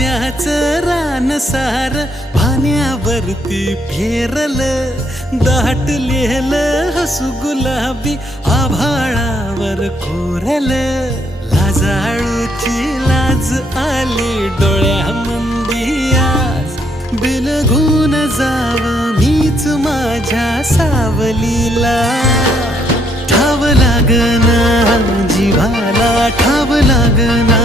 काव्याच रानसार पाण्यावरती फेरलं, दाटलेलं हसू गुलाबी आभाळावर कोरलं. लाजाळूची लाज आली डोळ्यामंदी आज, बिलगून जाव मीच माझ्या सावलीला. ठाव लागना जीवाला, ठाव लागना